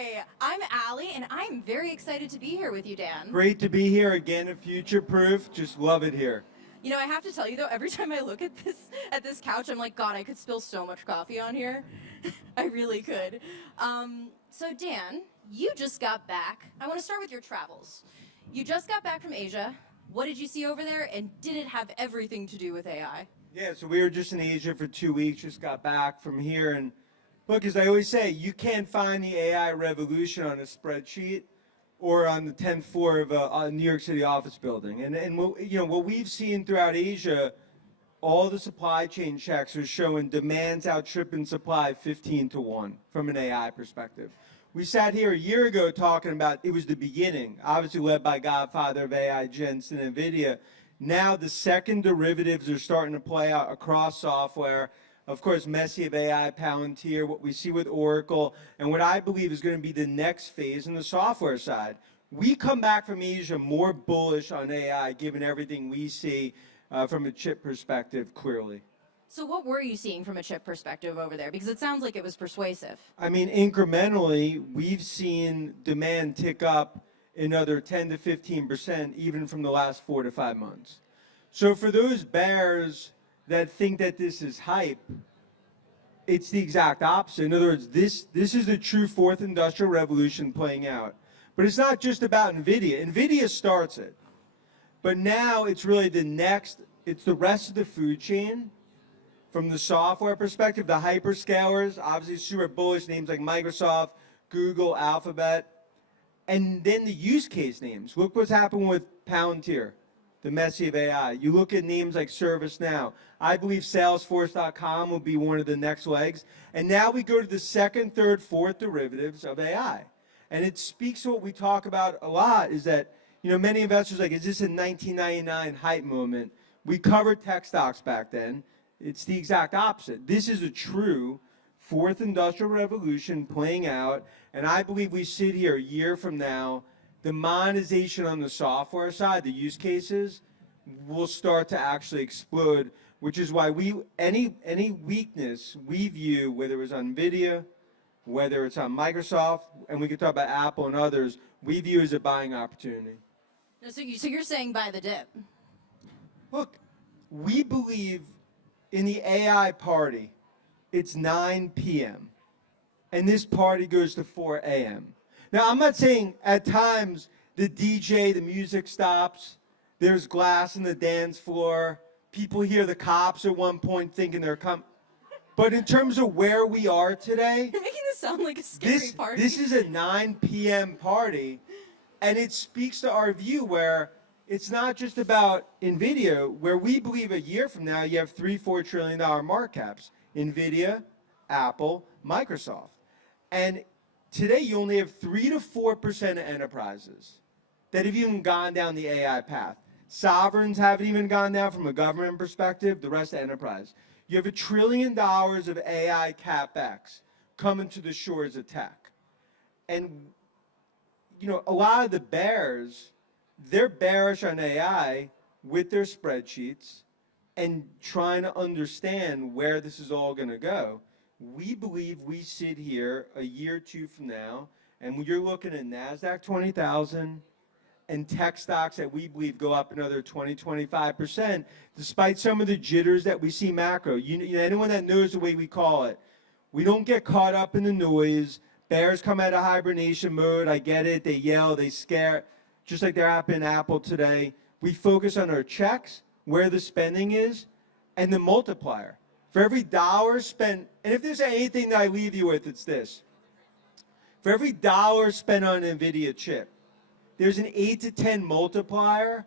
Hi, I'm Allie, and I'm very excited to be here with you, Dan. Great to be here again at Future Proof. Just love it here. You know, I have to tell you though, every time I look at this couch, I'm like, God, I could spill so much coffee on here. I really could. So Dan, you just got back. I want to start with your travels. You just got back from Asia. What did you see over there, and did it have everything to do with AI? Yeah, so we were just in Asia for 2 weeks, just got back from here. And look, as I always say, you can't find the AI revolution on a spreadsheet or on the 10th floor of a New York City office building. And what we've seen throughout Asia, all the supply chain checks are showing demand's outstripping supply 15 to 1 from an AI perspective. We sat here a year ago talking about it was the beginning, obviously led by Godfather of AI, Jensen, NVIDIA. Now the second derivatives are starting to play out across software. Of course, Messi of AI, Palantir, what we see with Oracle, and what I believe is going to be the next phase in the software side. We come back from Asia more bullish on AI, given everything we see from a chip perspective, clearly. So what were you seeing from a chip perspective over there? Because it sounds like it was persuasive. I mean, incrementally, we've seen demand tick up another 10 to 15%, even from the last 4 to 5 months. So for those bears that think that this is hype, it's the exact opposite. In other words, this is the true fourth industrial revolution playing out. But it's not just about NVIDIA. NVIDIA starts it. But now it's really it's the rest of the food chain. From the software perspective, the hyperscalers, obviously super bullish names like Microsoft, Google, Alphabet, and then the use case names. Look what's happened with Palantir, the Messi of AI. You look at names like ServiceNow. I believe Salesforce.com will be one of the next legs. And now we go to the second, third, fourth derivatives of AI. And it speaks to what we talk about a lot is that, many investors are like, is this a 1999 hype moment? We covered tech stocks back then. It's the exact opposite. This is a true fourth industrial revolution playing out, and I believe we sit here a year from now, the monetization on the software side, the use cases, will start to actually explode, which is why any weakness we view, whether it was on NVIDIA, whether it's on Microsoft, and we can talk about Apple and others, we view as a buying opportunity. So you're saying buy the dip? Look, we believe in the AI party, it's 9 p.m. and this party goes to 4 a.m. Now, I'm not saying at times the DJ, the music stops, there's glass in the dance floor, people hear the cops at one point thinking they're coming. But in terms of where we are today, you're making this sound like a scary party. This is a 9 p.m. party, and it speaks to our view where it's not just about NVIDIA, where we believe a year from now you have $3-4 trillion market caps. NVIDIA, Apple, Microsoft. And today you only have 3 to 4% of enterprises that have even gone down the AI path. Sovereigns haven't even gone down from a government perspective, the rest of enterprise. You have $1 trillion of AI CapEx coming to the shores of tech. And, a lot of the bears, they're bearish on AI with their spreadsheets and trying to understand where this is all going to go. We believe we sit here a year or two from now, and you're looking at NASDAQ 20,000 and tech stocks that we believe go up another 20-25%, despite some of the jitters that we see macro. Anyone that knows the way we call it, we don't get caught up in the noise. Bears come out of hibernation mode. I get it. They yell. They scare. Just like they're happening in Apple today, we focus on our checks, where the spending is, and the multiplier. For every dollar spent, and if there's anything that I leave you with, it's this. For every dollar spent on an NVIDIA chip, there's an 8 to 10 multiplier,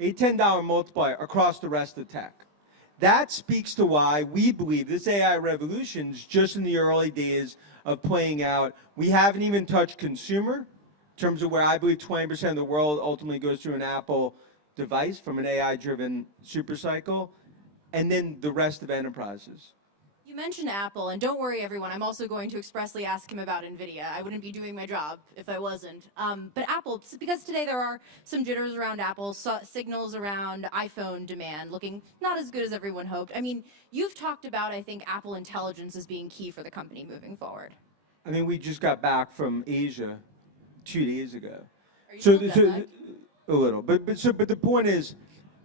$10 multiplier across the rest of tech. That speaks to why we believe this AI revolution is just in the early days of playing out. We haven't even touched consumer, in terms of where I believe 20% of the world ultimately goes through an Apple device from an AI-driven supercycle, and then the rest of enterprises. You mentioned Apple, and don't worry, everyone, I'm also going to expressly ask him about NVIDIA. I wouldn't be doing my job if I wasn't. But Apple, because today there are some jitters around Apple, signals around iPhone demand looking not as good as everyone hoped. I mean, you've talked about, I think, Apple Intelligence as being key for the company moving forward. I mean, we just got back from Asia 2 days ago. Are you So, still jet lagged? a little, but the point is,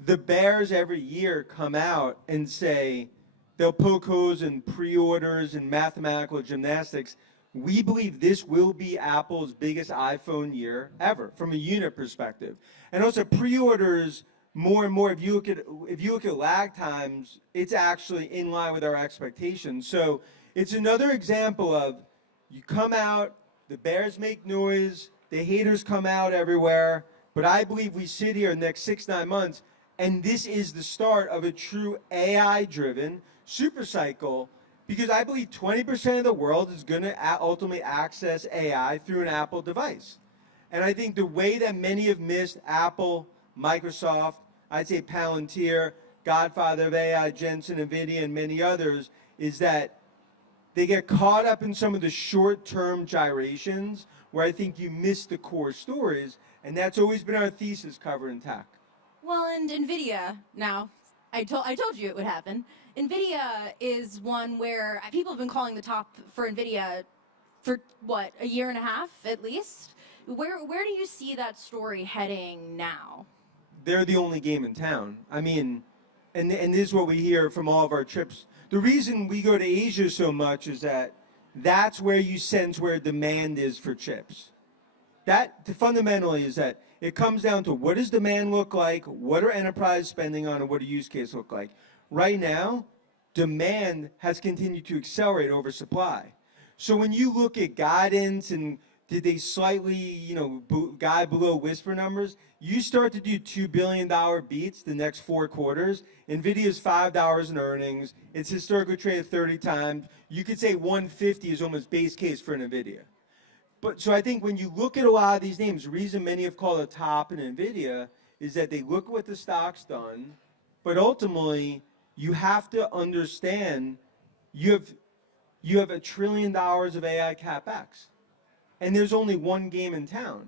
the bears every year come out and say they'll poke holes in pre-orders and mathematical gymnastics. We believe this will be Apple's biggest iPhone year ever from a unit perspective, and also pre-orders more and more. If you look at lag times, it's actually in line with our expectations. So it's another example of you come out, the bears make noise, the haters come out everywhere. But I believe we sit here in the next 6-9 months, and this is the start of a true AI-driven super cycle, because I believe 20% of the world is going to ultimately access AI through an Apple device. And I think the way that many have missed Apple, Microsoft, I'd say Palantir, Godfather of AI, Jensen, NVIDIA, and many others, is that they get caught up in some of the short-term gyrations where I think you miss the core stories, and that's always been our thesis covered in tech. Well, and NVIDIA, now, I told you it would happen. NVIDIA is one where people have been calling the top for NVIDIA for, what, a year and a half at least? Where do you see that story heading now? They're the only game in town. I mean, and this is what we hear from all of our trips. The reason we go to Asia so much is that that's where you sense where demand is for chips. That fundamentally is that it comes down to what does demand look like, what are enterprise spending on, and what do use case look like. Right now, demand has continued to accelerate over supply. So when you look at guidance and did they slightly, guide below whisper numbers, you start to do $2 billion beats the next 4 quarters. NVIDIA's $5 in earnings. It's historically traded 30 times. You could say 150 is almost base case for NVIDIA. But so I think when you look at a lot of these names, the reason many have called a top in NVIDIA is that they look at what the stock's done, but ultimately you have to understand you have $1 trillion of AI capex, and there's only one game in town.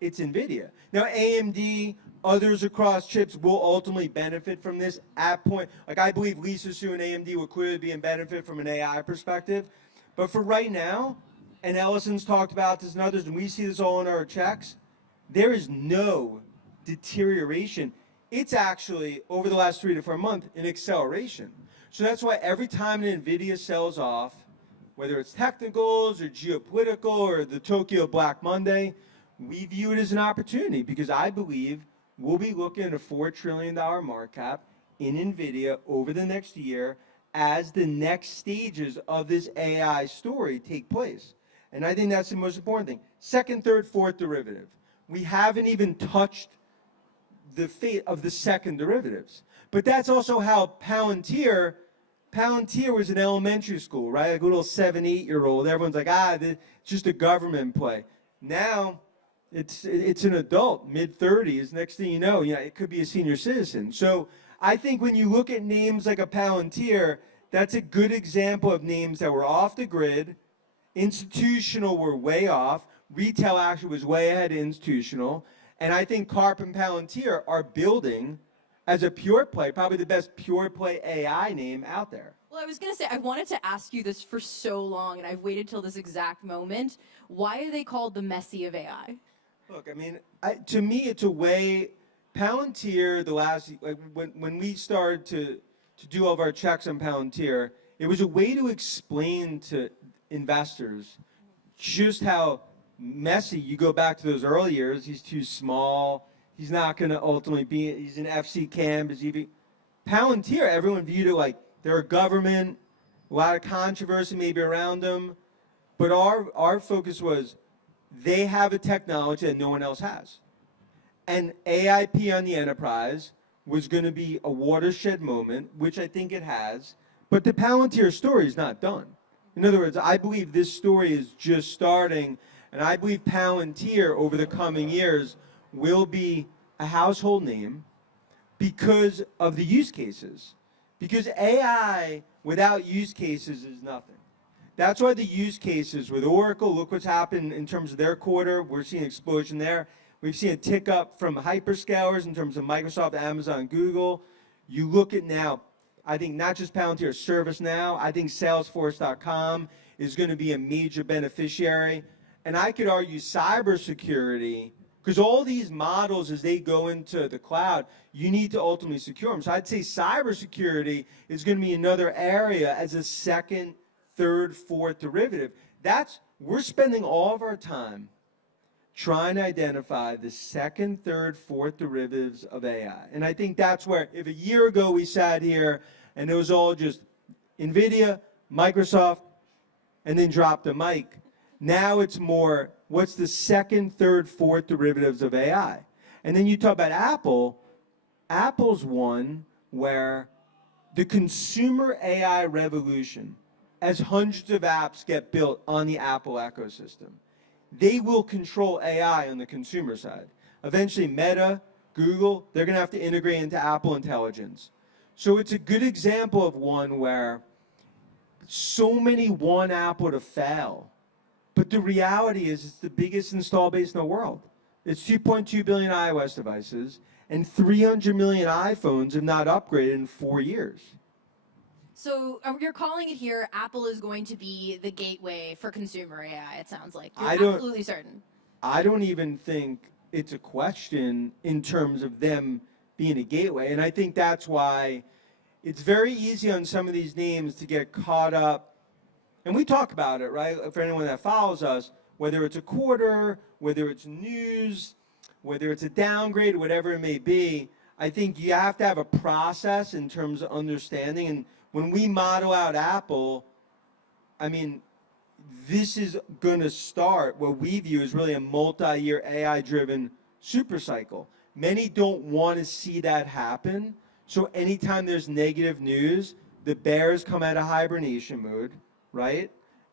It's NVIDIA. Now AMD, others across chips will ultimately benefit from this at point. Like I believe Lisa Su and AMD will clearly be in benefit from an AI perspective. But for right now, and Ellison's talked about this and others, and we see this all in our checks, there is no deterioration. It's actually, over the last 3 to 4 months, an acceleration. So that's why every time an NVIDIA sells off, whether it's technicals or geopolitical or the Tokyo Black Monday, we view it as an opportunity because I believe we'll be looking at a $4 trillion market cap in NVIDIA over the next year as the next stages of this AI story take place. And I think that's the most important thing. Second, third, fourth derivative. We haven't even touched the fate of the second derivatives. But that's also how Palantir was an elementary school, right? Like a little 7, 8-year-old. Everyone's like, it's just a government play. Now, it's an adult, mid-30s. Next thing you know, it could be a senior citizen. So I think when you look at names like a Palantir, that's a good example of names that were off the grid. Institutional were way off. Retail actually was way ahead of institutional. And I think Karp and Palantir are building as a pure play, probably the best pure play AI name out there. Well, I was going to say, I wanted to ask you this for so long, and I've waited till this exact moment. Why are they called the Messi of AI? Look, I mean, to me, it's a way. Palantir, when we started to do all of our checks on Palantir, it was a way to explain to investors just how messy. You go back to those early years. He's too small. He's not going to ultimately be. He's an FC camp. Palantir, everyone viewed it like they're a government, a lot of controversy maybe around them, but our focus was they have a technology that no one else has. And AIP on the enterprise was going to be a watershed moment, which I think it has, but the Palantir story is not done. In other words, I believe this story is just starting, and I believe Palantir over the coming years will be a household name because of the use cases. Because AI without use cases is nothing. That's why the use cases with Oracle, look what's happened in terms of their quarter. We're seeing an explosion there. We've seen a tick up from hyperscalers in terms of Microsoft, Amazon, Google. You look at now, I think not just Palantir, ServiceNow. I think Salesforce.com is going to be a major beneficiary. And I could argue cybersecurity, because all these models, as they go into the cloud, you need to ultimately secure them. So I'd say cybersecurity is going to be another area as a second, third, fourth derivative. We're spending all of our time trying to identify the second, third, fourth derivatives of AI. And I think that's where, if a year ago we sat here and it was all just NVIDIA, Microsoft, and then dropped the mic, now it's more, what's the second, third, fourth derivatives of AI? And then you talk about Apple. Apple's one where the consumer AI revolution, as hundreds of apps get built on the Apple ecosystem, they will control AI on the consumer side. Eventually, Meta, Google, they're going to have to integrate into Apple Intelligence. So it's a good example of one where so many want Apple to fail. But the reality is it's the biggest install base in the world. It's 2.2 billion iOS devices, and 300 million iPhones have not upgraded in 4 years. So you're calling it here, Apple is going to be the gateway for consumer AI, it sounds like. You're absolutely certain. I don't even think it's a question in terms of them being a gateway. And I think that's why it's very easy on some of these names to get caught up. And we talk about it, right? For anyone that follows us, whether it's a quarter, whether it's news, whether it's a downgrade, whatever it may be, I think you have to have a process in terms of understanding. And when we model out Apple, I mean, this is going to start what we view as really a multi-year AI-driven super cycle. Many don't want to see that happen. So anytime there's negative news, the bears come out of hibernation mode, right?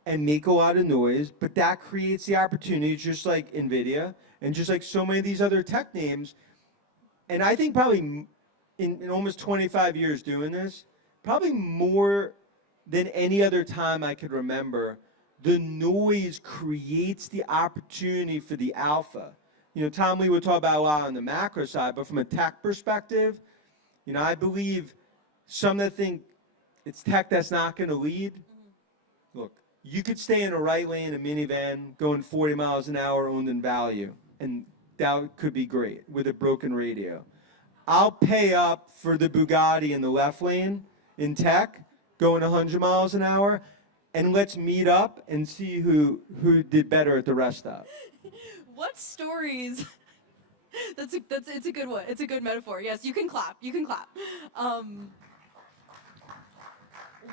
And make a lot of noise. But that creates the opportunity, just like NVIDIA and just like so many of these other tech names. And I think probably in almost 25 years doing this, probably more than any other time I could remember, the noise creates the opportunity for the alpha. You know, Tom Lee would talk about a lot on the macro side, but from a tech perspective, you know, I believe some that think it's tech that's not going to lead. Look, you could stay in a right lane, a minivan, going 40 miles an hour, owned in value, and that could be great with a broken radio. I'll pay up for the Bugatti in the left lane in tech, going 100 miles an hour, and let's meet up and see who did better at the rest stop. What stories? It's a good one. It's a good metaphor. Yes, you can clap. You can clap.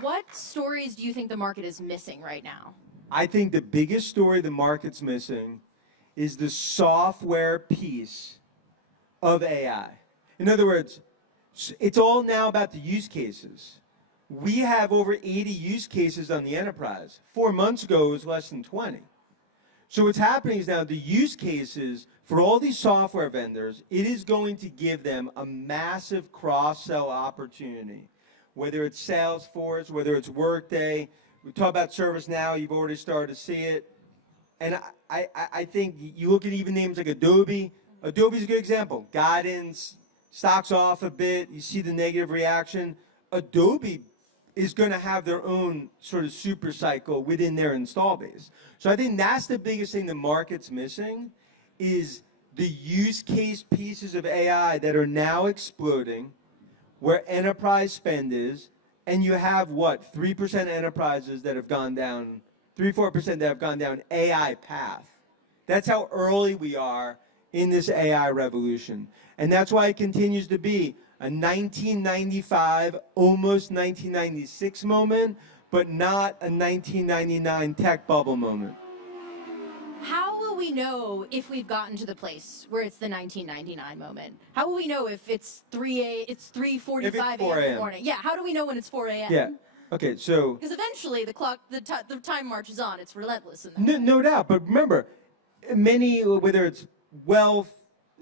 What stories do you think the market is missing right now? I think the biggest story the market's missing is the software piece of AI. In other words, it's all now about the use cases. We have over 80 use cases on the enterprise. 4 months ago, it was less than 20. So what's happening is now the use cases for all these software vendors, it is going to give them a massive cross-sell opportunity. Whether it's Salesforce, whether it's Workday, we talk about ServiceNow, you've already started to see it. And I think you look at even names like Adobe. Adobe's a good example. Guidance, stock's off a bit, you see the negative reaction. Adobe is going to have their own sort of super cycle within their install base. So I think that's the biggest thing the market's missing is the use case pieces of AI that are now exploding where enterprise spend is, and you have what, 3% enterprises that have gone down, 3-4% that have gone down AI path. That's how early we are in this AI revolution. And that's why it continues to be a 1995, almost 1996 moment, but not a 1999 tech bubble moment. How will we know if we've gotten to the place where it's the 1999 moment? How will we know if it's 3:45 a.m. in the morning? Yeah, how do we know when it's 4 a.m.? Yeah. Okay, so because eventually the time marches on. It's relentless in that. No doubt, but remember, many, whether it's wealth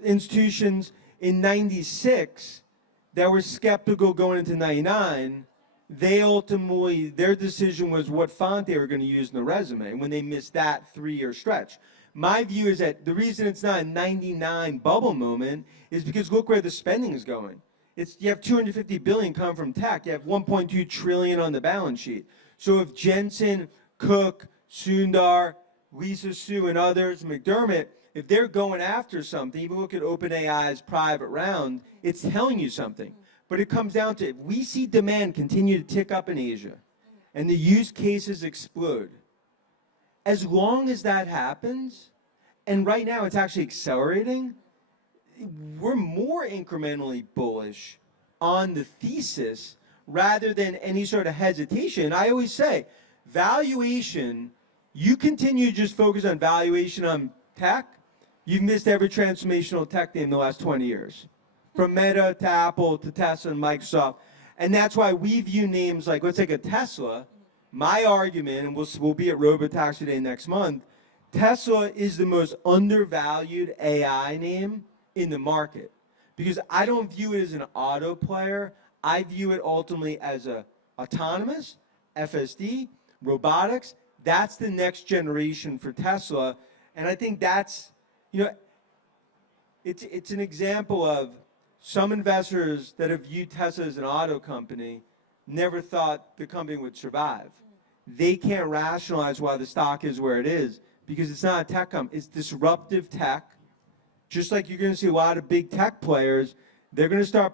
institutions in 96 that were skeptical going into 99, they ultimately, their decision was what font they were going to use in the resume when they missed that 3-year stretch. My view is that the reason it's not a 99 bubble moment is because look where the spending is going. You have 250 billion come from tech. You have 1.2 trillion on the balance sheet. So if Jensen, Cook, Sundar, Lisa Su, and others, McDermott, if they're going after something, even look at OpenAI's private round, it's telling you something. But it comes down to, if we see demand continue to tick up in Asia and the use cases explode, as long as that happens, and right now it's actually accelerating, we're more incrementally bullish on the thesis rather than any sort of hesitation. I always say, valuation, you continue to just focus on valuation on tech, you've missed every transformational tech name in the last 20 years. From Meta to Apple to Tesla and Microsoft. And that's why we view names like, let's take a Tesla. My argument, and we'll be at Robotaxi Day next month, Tesla is the most undervalued AI name in the market. Because I don't view it as an auto player. I view it ultimately as a autonomous, FSD, robotics. That's the next generation for Tesla. And I think that's, it's an example of some investors that have viewed Tesla as an auto company never thought the company would survive. They can't rationalize why the stock is where it is because it's not a tech company. It's disruptive tech. Just like you're going to see a lot of big tech players, they're going to start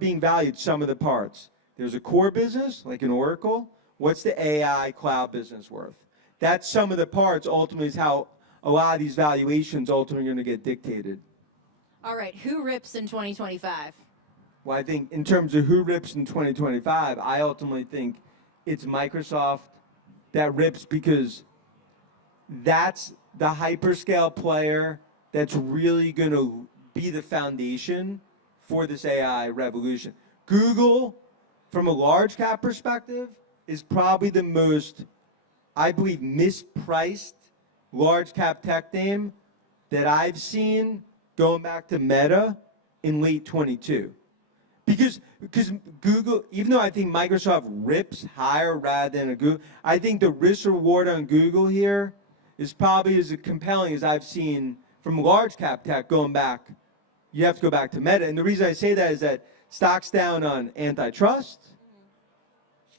being valued some of the parts. There's a core business, like an Oracle. What's the AI cloud business worth? That's some of the parts ultimately is how a lot of these valuations ultimately are going to get dictated. All right, who rips in 2025? Well, I think in terms of who rips in 2025, I ultimately think it's Microsoft that rips because that's the hyperscale player that's really going to be the foundation for this AI revolution. Google, from a large cap perspective, is probably the most, I believe, mispriced large cap tech name that I've seen going back to Meta in late 22. Because Google, even though I think Microsoft rips higher rather than a Google, I think the risk reward on Google here is probably as compelling as I've seen from large cap tech going back. You have to go back to Meta. And the reason I say that is that stock's down on antitrust,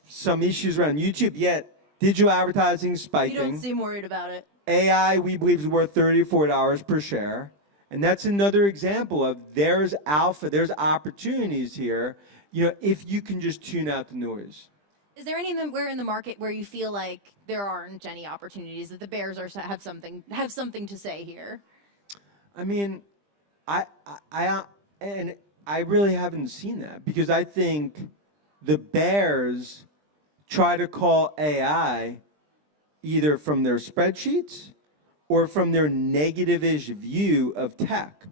some issues around YouTube, yet digital advertising spiking. You don't seem worried about it. AI, we believe, is worth $34 per share. And that's another example of there's alpha, there's opportunities here, if you can just tune out the noise. Is there anywhere in the market where you feel like there aren't any opportunities, that the bears have something to say here? I mean, I really haven't seen that because I think the bears try to call AI either from their spreadsheets or from their negative-ish view of tech.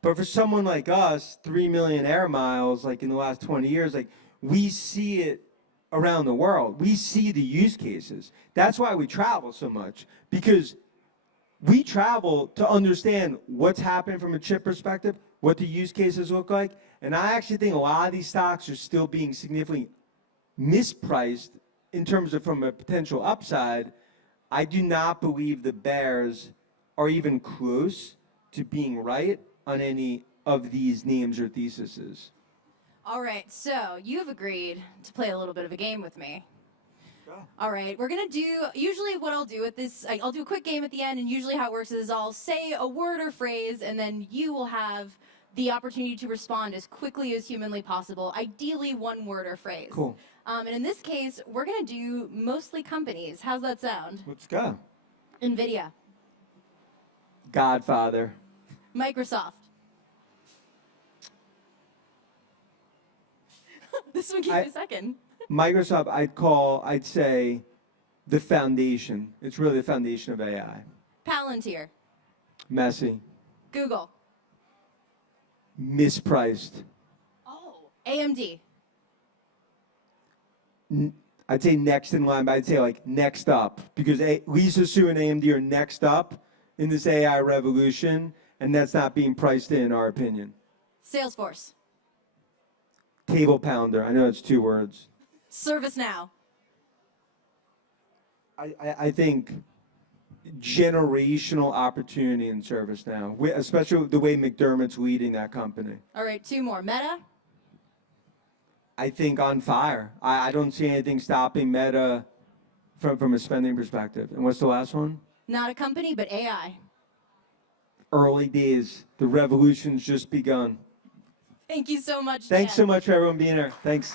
But for someone like us, 3 million air miles, like in the last 20 years, like we see it around the world. We see the use cases. That's why we travel so much, because we travel to understand what's happening from a chip perspective, what the use cases look like, and I actually think a lot of these stocks are still being significantly mispriced in terms of from a potential upside. I do not believe the bears are even close to being right on any of these names or theses. All right, so you've agreed to play a little bit of a game with me. All right, we're going to do, usually what I'll do with this, I'll do a quick game at the end, and usually how it works is I'll say a word or phrase, and then you will have the opportunity to respond as quickly as humanly possible, ideally one word or phrase. Cool. And in this case, we're going to do mostly companies. How's that sound? Let's go. NVIDIA. Godfather. Microsoft. This one gave me a second. Microsoft, I'd say the foundation. It's really the foundation of AI. Palantir. Messy. Google. Mispriced. Oh. AMD. I'd say next in line, but I'd say like next up, because Lisa Su and AMD are next up in this AI revolution, and that's not being priced in our opinion. Salesforce. Table pounder. I know it's 2 words. ServiceNow. I think generational opportunity in ServiceNow, especially the way McDermott's leading that company. All right, 2 more. Meta. I think, on fire. I don't see anything stopping Meta from a spending perspective. And what's the last one? Not a company, but AI. Early days. The revolution's just begun. Thank you so much, Thanks Dan. so much for everyone being here. Thanks.